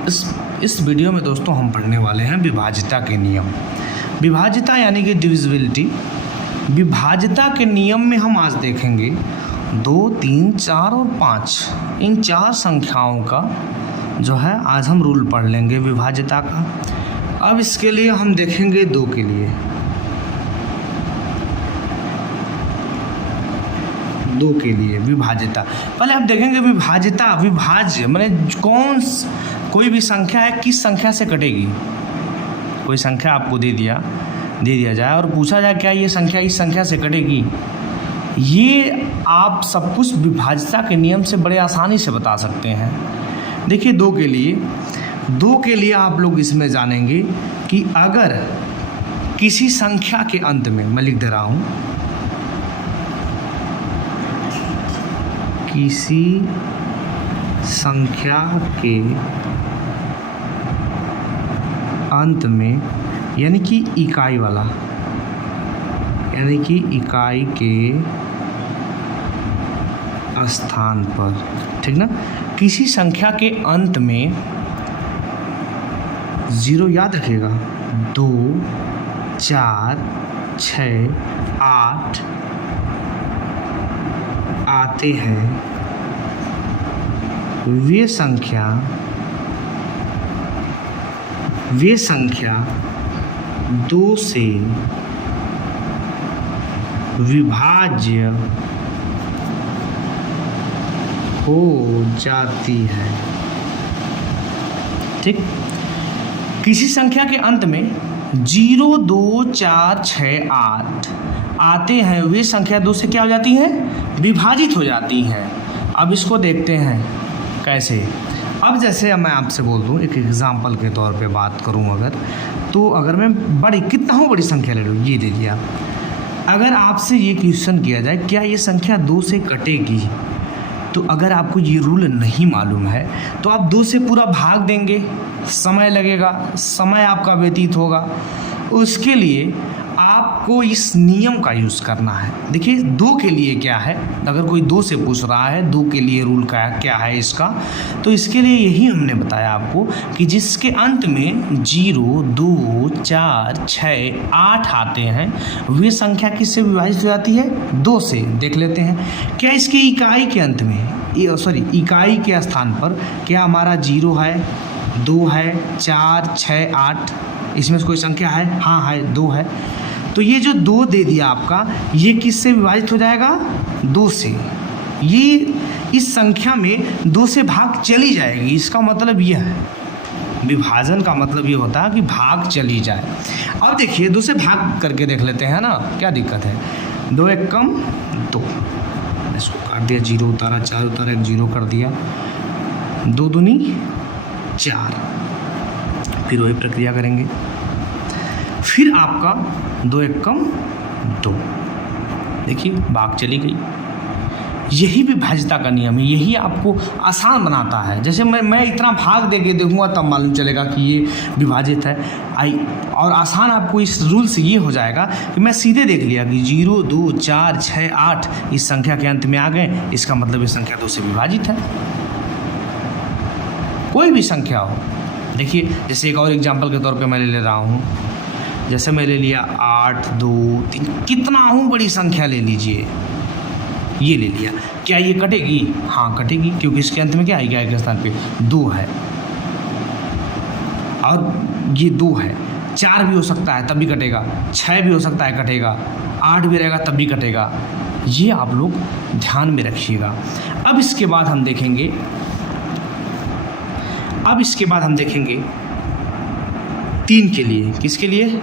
इस वीडियो में दोस्तों हम पढ़ने वाले हैं विभाज्यता के नियम। विभाज्यता यानी कि डिविजिबिलिटी। विभाज्यता के नियम में हम आज देखेंगे 2, 3, 4 और 5 इन 4 संख्याओं का जो है आज हम रूल पढ़ लेंगे विभाज्यता का। अब इसके लिए हम देखेंगे 2 के लिए। 2 के लिए विभाज्यता पहले आप देखेंगे विभाज्यता विभाज्य माने कोई भी संख्या है किस संख्या से कटेगी। कोई संख्या आपको दे दिया जाए और पूछा जाए क्या ये संख्या इस संख्या से कटेगी। ये आप सब कुछ विभाज्यता के नियम से बड़े आसानी से बता सकते हैं। देखिए 2 के लिए आप लोग इसमें जानेंगे कि अगर किसी संख्या के अंत में, मैं लिख दे रहा हूँ, किसी संख्या के अंत में यानी कि इकाई वाला, यानी कि इकाई के स्थान पर, ठीक ना। किसी संख्या के अंत में 0 याद रखिएगा 2, 4, 6, 8 आते हैं, वे संख्या 2 से विभाज्य हो जाती है। ठीक, किसी संख्या के अंत में 0, 2, 4, 6, 8 आते हैं, वे संख्या 2 से क्या हो जाती है, विभाजित हो जाती हैं। अब इसको देखते हैं कैसे। अब जैसे मैं आपसे बोल दूं, एक एग्जाम्पल के तौर पे बात करूं अगर मैं कितना बड़ी संख्या ले लूँ, ये दे दिया। अगर आपसे ये क्वेश्चन किया जाए क्या ये संख्या 2 से कटेगी, तो अगर आपको ये रूल नहीं मालूम है तो आप 2 से पूरा भाग देंगे, समय लगेगा, समय आपका व्यतीत होगा। उसके लिए आपको इस नियम का यूज़ करना है। देखिए 2 के लिए क्या है, अगर कोई 2 से पूछ रहा है 2 के लिए रूल क्या है इसका, तो इसके लिए यही हमने बताया आपको कि जिसके अंत में 0, 2, 4, 6, 8 आते हैं, वे संख्या किससे विभाजित हो जाती है, 2 से। देख लेते हैं क्या इसकी इकाई के अंत में, इकाई के स्थान पर क्या हमारा 0 है, 2 है, 4, 6, 8, इसमें कोई संख्या है, हाँ है, 2 है। तो ये जो 2 दे दिया आपका, ये किससे विभाजित हो जाएगा, 2 से। ये इस संख्या में 2 से भाग चली जाएगी। इसका मतलब यह है, विभाजन का मतलब ये होता है कि भाग चली जाए। अब देखिए 2 से भाग करके देख लेते हैं ना, क्या दिक्कत है। 2 1 कम 2, इसको काट दिया, 0 उतारा, 4 उतारा, 1 0 कर दिया, 2 दूनी 4। फिर वही प्रक्रिया करेंगे। फिर आपका 2 1 कम 2, देखिए भाग चली गई। यही विभाज्यता का नियम है, यही आपको आसान बनाता है। जैसे मैं इतना भाग दे के देखूँगा तब मालूम चलेगा कि ये विभाजित है। और आसान आपको इस रूल से ये हो जाएगा कि मैं सीधे देख लिया कि 0, 2, 4, 6, 8 इस संख्या के अंत में आ गए, इसका मतलब ये संख्या 2 से विभाजित है। कोई भी संख्या हो। देखिए जैसे एक और एग्जाम्पल के तौर पे मैं ले रहा हूँ, जैसे मैं ले लिया 8, 2, 3, कितना बड़ी संख्या ले लीजिए, ये ले लिया, क्या ये कटेगी, हाँ कटेगी, क्योंकि इसके अंत में क्या है, इकाई के स्थान पे 2 है और ये 2 है। 4 भी हो सकता है तब भी कटेगा, 6 भी हो सकता है कटेगा, 8 भी रहेगा तब भी कटेगा। ये आप लोग ध्यान में रखिएगा। अब इसके बाद हम देखेंगे 3 के लिए। किसके लिए,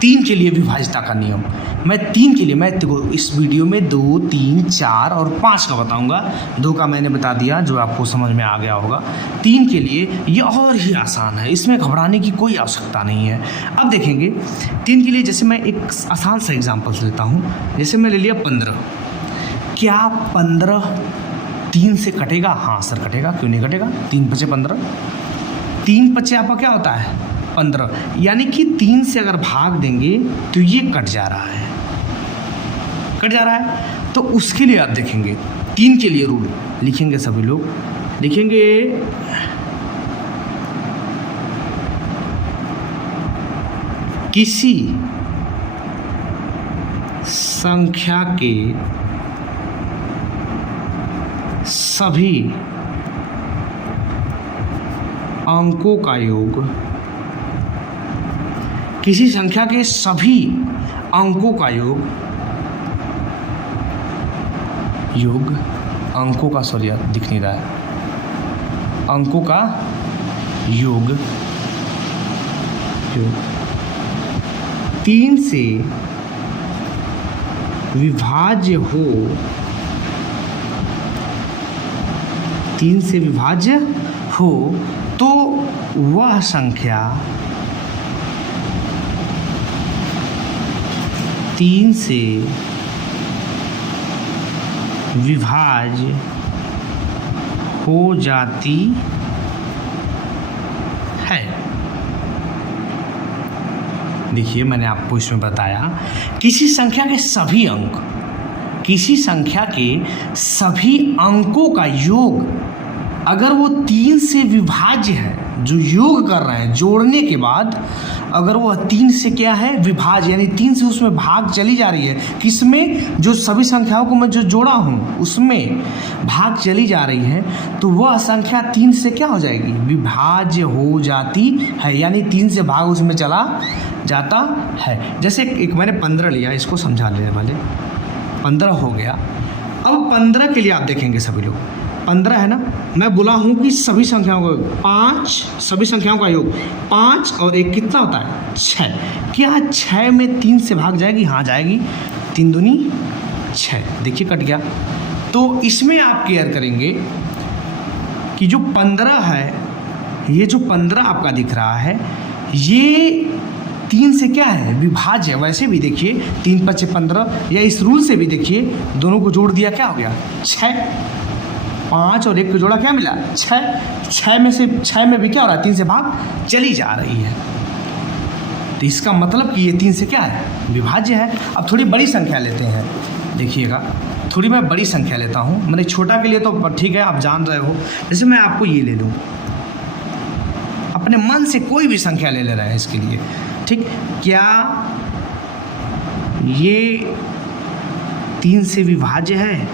3 के लिए विभाज्यता का नियम। मैं 3 के लिए इस वीडियो में 2, 3, 4 और 5 का बताऊंगा। 2 का मैंने बता दिया जो आपको समझ में आ गया होगा। 3 के लिए ये और ही आसान है, इसमें घबराने की कोई आवश्यकता नहीं है। अब देखेंगे 3 के लिए, जैसे मैं एक आसान सा एग्जाम्पल लेता हूँ। जैसे मैं ले लिया 15, क्या 15 3 से कटेगा, हाँ सर कटेगा, क्यों नहीं कटेगा, 3 × 5 = 15। 3 × 5 आपका क्या होता है, 15, यानी कि 3 से अगर भाग देंगे तो ये कट जा रहा है। कट जा रहा है। तो उसके लिए आप देखेंगे 3 के लिए रूल लिखेंगे, सभी लोग लिखेंगे किसी संख्या के सभी अंकों का योग, किसी संख्या के सभी अंकों का योग अंकों का सॉरी दिख नहीं रहा है, अंकों का योग 3 से विभाज्य हो, 3 से विभाज्य हो तो वह संख्या 3 से विभाज्य हो जाती है। देखिए मैंने आपको इसमें बताया किसी संख्या के सभी अंक, किसी संख्या के सभी अंकों का योग अगर वो 3 से विभाज्य है, जो योग कर रहे हैं जोड़ने के बाद अगर वह 3 से क्या है विभाज्य, यानी 3 से उसमें भाग चली जा रही है, किसमें, जो सभी संख्याओं को मैं जो जोड़ा हूँ उसमें भाग चली जा रही है, तो वह संख्या 3 से क्या हो जाएगी, विभाज्य हो जाती है, यानी 3 से भाग उसमें चला जाता है। जैसे एक मैंने 15 लिया, इसको समझा लेने वाले, 15 हो गया। अब 15 के लिए आप देखेंगे सभी लोग 15 है ना, मैं बोला हूँ कि सभी संख्याओं का 5, सभी संख्याओं का योग 5 और 1 कितना होता है 6। क्या 6 में 3 से भाग जाएगी, हाँ जाएगी, 3 दूनी 6, देखिए कट गया। तो इसमें आप केयर करेंगे कि जो 15 है, ये जो 15 आपका दिख रहा है ये 3 से क्या है विभाज्य है। वैसे भी देखिए 3 × 5 = 15, या इस रूल से भी देखिए दोनों को जोड़ दिया क्या हो गया 6, 5 और 1 को जोड़ा क्या मिला 6। 6 में से 6 में भी क्या हो रहा है 3 से भाग चली जा रही है, तो इसका मतलब कि ये 3 से क्या है विभाज्य है। अब थोड़ी बड़ी संख्या लेते हैं, देखिएगा थोड़ी मैं बड़ी संख्या लेता हूँ, मैंने छोटा के लिए तो ठीक है आप जान रहे हो, जैसे मैं आपको ये ले लूँ, अपने मन से कोई भी संख्या ले रहे हैं इसके लिए, ठीक। क्या ये 3 से विभाज्य है,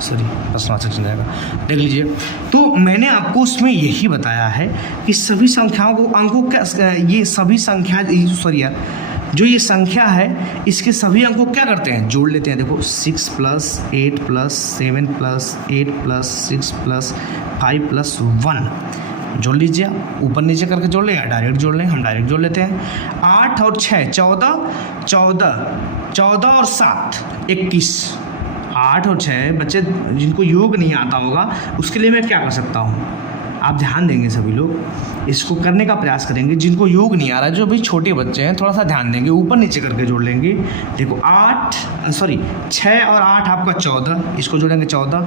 सॉरी प्रश्न सेक्शन जाएगा, देख लीजिए। तो मैंने आपको उसमें यही बताया है कि सभी संख्याओं को अंकों का, ये सभी संख्या सॉरी यार, जो ये संख्या है इसके सभी अंकों क्या करते हैं जोड़ लेते हैं। देखो 6 + 8 + 7 + 8 + 6 + 5 + 1 जोड़ लीजिए, ऊपर नीचे करके जोड़ लें या डायरेक्ट जोड़ लें, हम डायरेक्ट जोड़ लेते हैं। 8 और 6 14, 14 और 7 21। 8 और 6 बच्चे जिनको योग नहीं आता होगा उसके लिए मैं क्या कर सकता हूँ, आप ध्यान देंगे सभी लोग, इसको करने का प्रयास करेंगे। जिनको योग नहीं आ रहा है, जो भी छोटे बच्चे हैं थोड़ा सा ध्यान देंगे, ऊपर नीचे करके जोड़ लेंगे। देखो 6 और 8 आपका 14, इसको जोड़ेंगे 14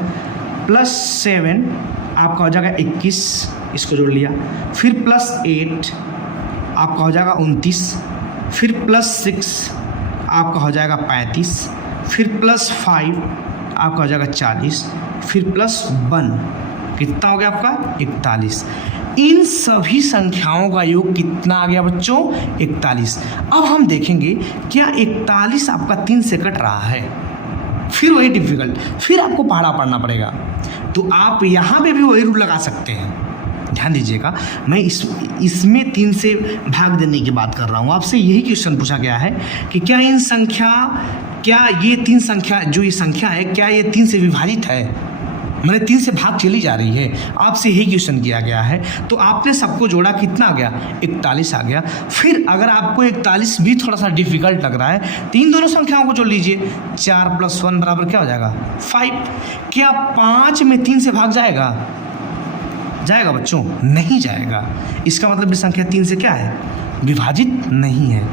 + 7 आपका हो जाएगा 21, इसको जोड़ लिया। फिर +8 आपका हो जाएगा 29, फिर +6 आपका हो जाएगा 35, फिर +5 आपका हो जाएगा 40, फिर +1 कितना हो गया आपका 41। इन सभी संख्याओं का योग कितना आ गया बच्चों 41। अब हम देखेंगे क्या 41 आपका 3 से कट रहा है, फिर वही डिफिकल्ट, फिर आपको पहाड़ा पढ़ना पड़ेगा। तो आप यहाँ पे भी वही रूल लगा सकते हैं, ध्यान दीजिएगा। मैं इसमें 3 से भाग देने की बात कर रहा हूँ, आपसे यही क्वेश्चन पूछा गया है कि क्या ये 3 संख्या, जो ये संख्या है क्या ये 3 से विभाजित है, मैंने 3 से भाग चली जा रही है, आपसे यही क्वेश्चन किया गया है। तो आपने सबको जोड़ा, कितना आ गया 41 आ गया। फिर अगर आपको 41 भी थोड़ा सा डिफिकल्ट लग रहा है, 3 दोनों संख्याओं को जोड़ लीजिए, 4 + 1 बराबर क्या हो जाएगा 5। क्या 5 में 3 से भाग जाएगा बच्चों, नहीं जाएगा। इसका मतलब ये संख्या 3 से क्या है विभाजित नहीं है।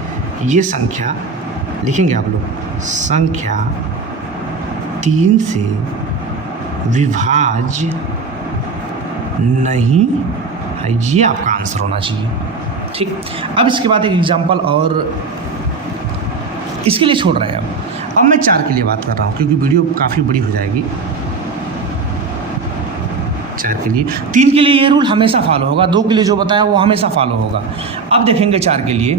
ये संख्या लिखेंगे आप लोग, संख्या 3 से विभाज्य नहीं है, ये आपका आंसर होना चाहिए, ठीक। अब इसके बाद एक एग्जांपल और इसके लिए छोड़ रहे हैं। अब मैं 4 के लिए बात कर रहा हूँ क्योंकि वीडियो काफ़ी बड़ी हो जाएगी। 4 के लिए, 3 के लिए ये रूल हमेशा फॉलो होगा, 2 के लिए जो बताया वो हमेशा फॉलो होगा। अब देखेंगे 4 के लिए।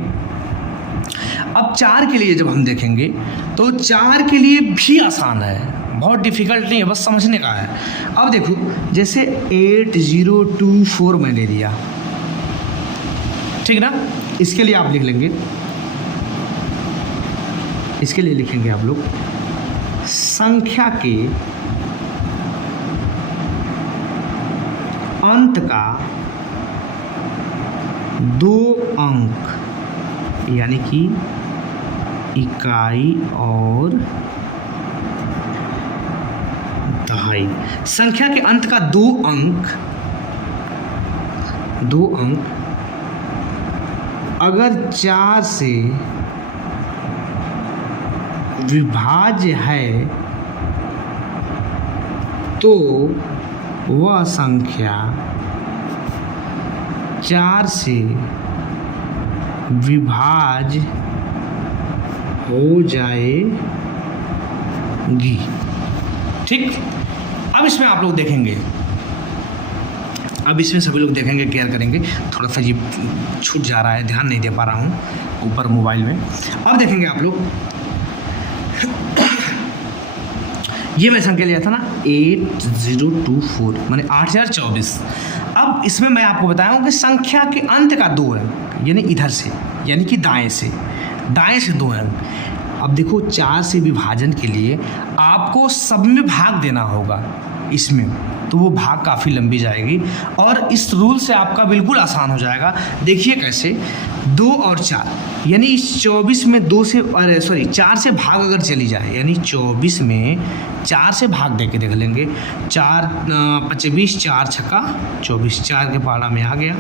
अब 4 के लिए जब हम देखेंगे तो 4 के लिए भी आसान है, बहुत डिफिकल्ट नहीं है, बस समझने का है। अब देखो जैसे 8024 मैंने लिया, ठीक ना, इसके लिए आप लिख लेंगे, इसके लिए लिखेंगे आप लोग संख्या के अंत का 2 अंक यानी कि इकाई और दहाई। संख्या के अंत का 2 अंक अगर 4 से विभाज्य है तो वह संख्या 4 से विभाज्य हो जाएगी। ठीक, अब इसमें आप लोग देखेंगे, अब इसमें सभी लोग देखेंगे, केयर करेंगे। थोड़ा सा ये छूट जा रहा है, ध्यान नहीं दे पा रहा हूँ ऊपर मोबाइल में। अब देखेंगे आप लोग, ये मैं संख्या लिया था ना 8024 माने 8024। अब इसमें मैं आपको बताया हूँ कि संख्या के अंत का 2 अंक यानी इधर से, यानी कि दाएं से 2 अंक। अब देखो 4 से विभाजन के लिए आपको सब में भाग देना होगा इसमें, तो वो भाग काफ़ी लंबी जाएगी और इस रूल से आपका बिल्कुल आसान हो जाएगा। देखिए कैसे, 2 और 4 यानी इस 24 में 4 से भाग अगर चली जाए, यानी 24 में 4 से भाग दे के देख लेंगे। 4 25 4 छक्का 24, 4 के पारा में आ गया,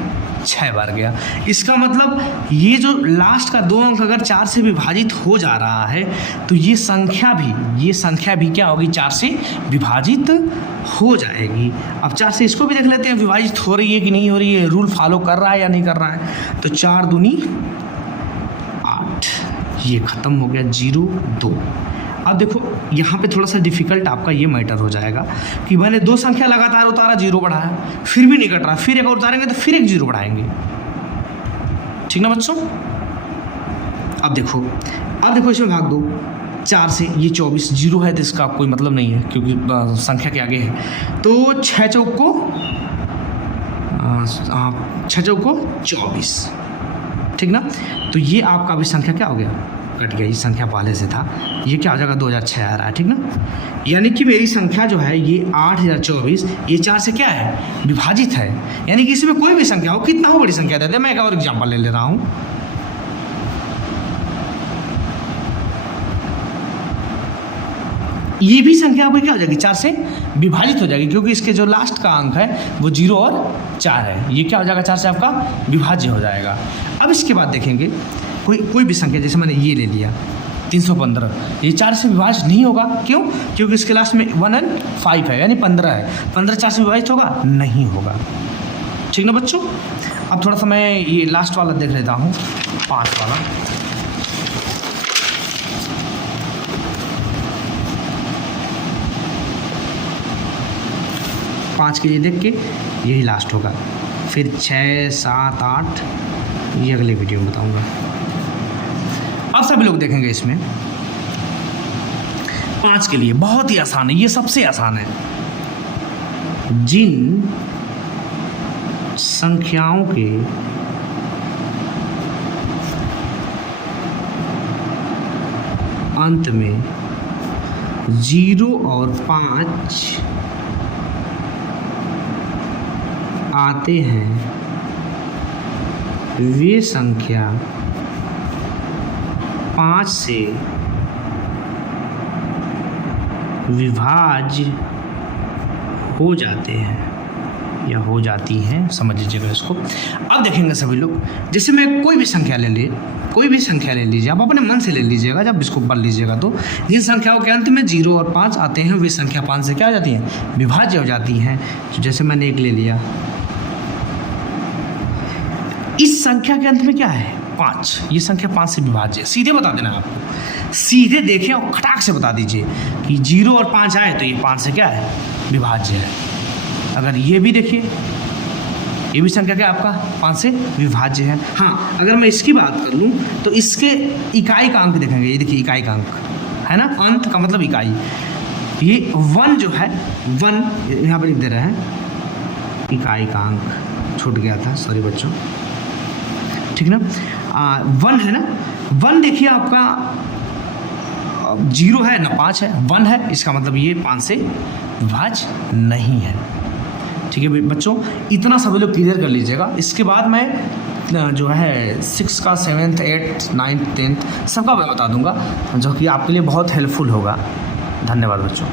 6 बार गया। इसका मतलब ये जो लास्ट का 2 अंक अगर 4 से विभाजित हो जा रहा है तो ये संख्या भी क्या होगी, 4 से विभाजित हो जाएगी। अब 4 से इसको भी देख लेते हैं, विभाजित हो रही है कि नहीं हो रही है, रूल फॉलो कर रहा है या नहीं कर रहा है। तो 4 दूनी 8, ये ख़त्म हो गया, 0 2। अब देखो यहाँ पे थोड़ा सा डिफिकल्ट आपका ये मैटर हो जाएगा कि मैंने 2 संख्या लगातार उतारा, 0 बढ़ाया, फिर भी नहीं कट रहा, फिर एक और उतारेंगे तो फिर एक 0 बढ़ाएंगे। ठीक ना बच्चों। अब देखो इसमें भाग दो 4 से, ये 24, 0 है तो इसका कोई मतलब नहीं है क्योंकि संख्या के आगे है। तो 6 चौको 24, ठीक ना। तो ये आपका भी संख्या क्या हो गया, कट गया, ये संख्या पहले से था, ये क्या हो जाएगा 2006 आ रहा है, ठीक ना। यानी कि मेरी संख्या जो है ये 8024, ये 4 से क्या है, विभाजित है। यानी कि इसमें कोई भी संख्या हो, कितना हो बड़ी संख्या देते हैं। मैं एक और एग्जाम्पल ले रहा हूँ, ये भी संख्या आपकी क्या हो जाएगी, 4 से विभाजित हो जाएगी क्योंकि इसके जो लास्ट का अंक है वो 0 और 4 है। ये क्या हो जाएगा, 4 से आपका विभाज्य हो जाएगा। अब इसके बाद देखेंगे कोई भी संख्या, जैसे मैंने ये ले लिया 315, ये 4 से विभाजित नहीं होगा। क्यों? क्योंकि इसके लास्ट में 1 और 5 है, यानी 15 है। 15 4 से विभाजित होगा, नहीं होगा। ठीक ना बच्चों। अब थोड़ा सा मैं ये लास्ट वाला देख लेता हूँ, 5 वाला। पाँच के लिए देख के यही लास्ट होगा, फिर 6 7 8 ये अगले वीडियो में बताऊंगा। अब सभी लोग देखेंगे इसमें 5 के लिए बहुत ही आसान है, ये सबसे आसान है। जिन संख्याओं के अंत में 0 और 5 आते हैं वे संख्या 5 से विभाज्य हो जाते हैं या हो जाती हैं, समझ लीजिएगा इसको। अब देखेंगे सभी लोग, जैसे मैं कोई भी संख्या ले लीजिए, आप अपने मन से ले लीजिएगा, जब इसको पढ़ लीजिएगा तो जिन संख्याओं के अंत में 0 और 5 आते हैं वे संख्या 5 से क्या हो जाती हैं, विभाज्य हो जाती हैं। तो जैसे मैंने 1 ले लिया, इस संख्या के अंत में क्या है, 5, ये संख्या 5 से विभाज्य है। सीधे बता देना आपको, सीधे देखें और खटाक से बता दीजिए कि 0 और 5 आए तो ये 5 से क्या है, विभाज्य है। अगर ये भी देखिए, ये भी संख्या क्या आपका 5 से विभाज्य है। हाँ, अगर मैं इसकी बात कर लूँ तो इसके इकाई का अंक देखेंगे, ये देखिए इकाई का अंक है ना, अंत का मतलब इकाई। ये 1 जो है, 1 यहाँ पर लिख दे रहे हैं, इकाई का अंक छूट गया था, सॉरी बच्चों, ठीक ना। 1 है ना, 1 देखिए आपका 0 है ना 5 है, 1 है, इसका मतलब ये 5 से विभाज्य नहीं है। ठीक है बच्चों, इतना सभी लोग क्लियर कर लीजिएगा। इसके बाद मैं जो है 6 का 7th 8th 9th 10th सबका मैं बता दूंगा, जो कि आपके लिए बहुत हेल्पफुल होगा। धन्यवाद बच्चों।